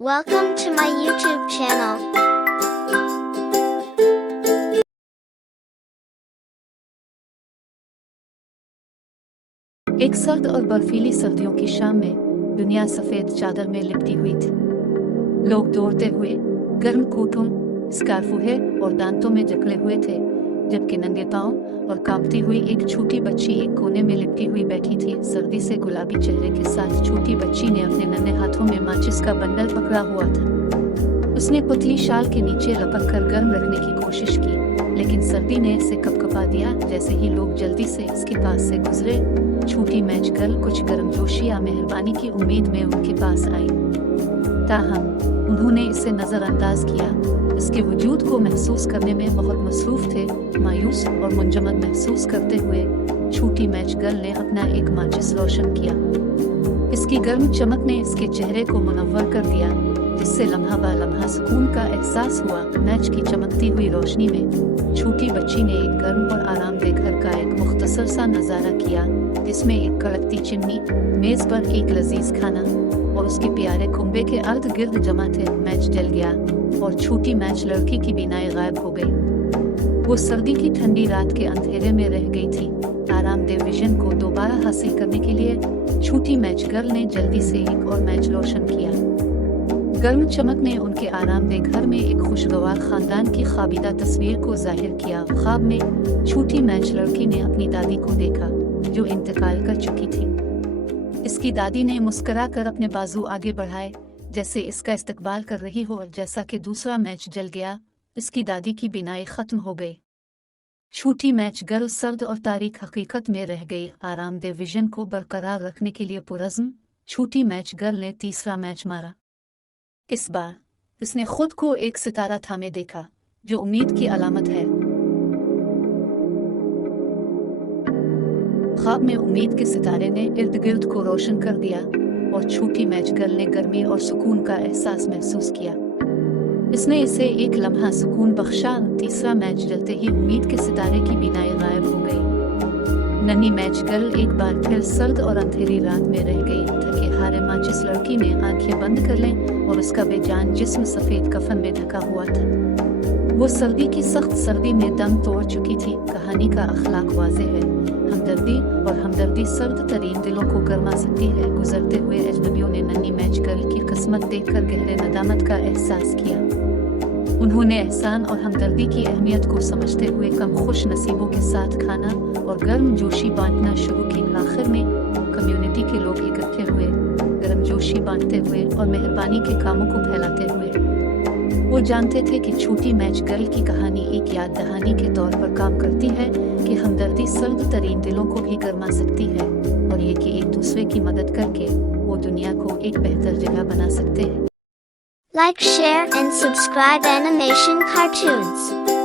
Welcome to my YouTube channel. एक सर्द और बर्फीली सर्दियों की शाम में दुनिया सफेद चादर में लिपटी हुई थी। लोग दौड़ते हुए गर्म कोटों, स्कार्फों और दांतों में जकड़े हुए थे, जबकि नंगे पांव और कांपती हुई एक छोटी बच्ची एक कोने में लिपटी हुई बैठी थी। सर्दी से गुलाबी चेहरे के साथ छोटी बच्ची ने अपने नन्हे हाथों में माचिस का बंडल पकड़ा हुआ था। उसने पतली शाल के नीचे लपक कर गर्म रखने की कोशिश की, लेकिन सर्दी ने इसे कपकपा दिया। जैसे ही लोग जल्दी से इसके पास से गुजरे, छोटी मैच गर्ल कुछ गर्मजोशी या मेहरबानी की उम्मीद में उनके पास आई। ताहम उन्होंने इसे नजरअंदाज किया। इसके वजूद को महसूस करने में बहुत मसरूफ थे। मायूस और मुंजमद महसूस करते हुए छोटी मैच गर्ल ने अपना एक माचिस रोशन किया। इसकी गर्म चमक ने इसके चेहरे को मुनव्वर कर दिया, जिससे लम्हा बा लम्हा सुकून का एहसास हुआ। मैच की चमकती हुई रोशनी में छोटी बच्ची ने एक गर्म और आरामदेह घर का एक मुख्तसर सा नजारा किया, जिसमें एक कड़कती चिमनी, मेज पर एक लजीज खाना और उसके प्यारे कुंबे के अर्द गिर्द जमा थे। मैच जल गया और छोटी मैच लड़की की बीनाई गायब हो गई। वो सर्दी की ठंडी रात के अंधेरे में रह गई थी। आरामदेह विजन को दोबारा हासिल करने के लिए छोटी मैच गर्ल ने जल्दी से एक और मैच रोशन किया। गर्म चमक ने उनके आरामदेह घर में एक खुशगवार खानदान की ख्वाबीदा तस्वीर को जाहिर किया। ख्वाब में छोटी मैच लड़की ने अपनी दादी को देखा, जो इंतकाल कर चुकी थी। इसकी दादी ने मुस्कुरा कर अपने बाजू आगे बढ़ाए, जैसे इसका इस्तकबाल कर रही हो। और जैसा कि दूसरा मैच जल गया, इसकी दादी की बीनाई खत्म हो गई। छोटी मैच गर्ल सर्द और तारीख हकीकत में रह गई। आरामदेह विजन को बरकरार रखने के लिए पुरज़्म छोटी मैच गर्ल ने तीसरा मैच मारा। इस बार इसने खुद को एक सितारा थामे देखा, जो उम्मीद की अलामत है। ख्वाब में उम्मीद के सितारे ने इर्द गिर्द को रोशन कर दिया और छोटी मैच गर्ल ने गर्मी और सुकून का एहसास महसूस किया। इसने इसे एक लम्हा सुकून बख्शा। तीसरा मैच जलते ही उम्मीद के सितारे की बीनाई गायब हो गई। नन्ही मैच गर्ल एक बार फिर सर्द और अंधेरी रात में रह गई। थके हारे माचिस लड़की ने आंखें बंद कर लें और उसका बेजान जिस्म सफेद कफन में ढका हुआ था। वो सर्दी की सख्त सर्दी में दम तोड़ चुकी थी। कहानी का अखलाक वाज़ेह है। हमदर्दी और हमदर्दी सर्द तरीन दिलों को गरमा सकती है। गुजरते हुए अजनबियों ने नन्ही मैच गर्ल की किस्मत देखकर गहरे नदामत का एहसास किया। उन्होंने एहसान और हमदर्दी की अहमियत को समझते हुए कम खुश नसीबों के साथ खाना और गर्म जोशी बांटना शुरू की। आखिर में कम्युनिटी के लोग इकट्ठे हुए, गर्म जोशी बांटते हुए और मेहरबानी के कामों को फैलाते हुए। वो जानते थे कि छोटी मैच गर्ल की कहानी एक याद दहानी के तौर पर काम करती है कि हमदर्दी सर्द तरीन दिलों को भी गरमा सकती है, और ये कि एक दूसरे की मदद करके वो दुनिया को एक बेहतर जगह बना सकते हैं। Like, share, and subscribe Animation Cartoons.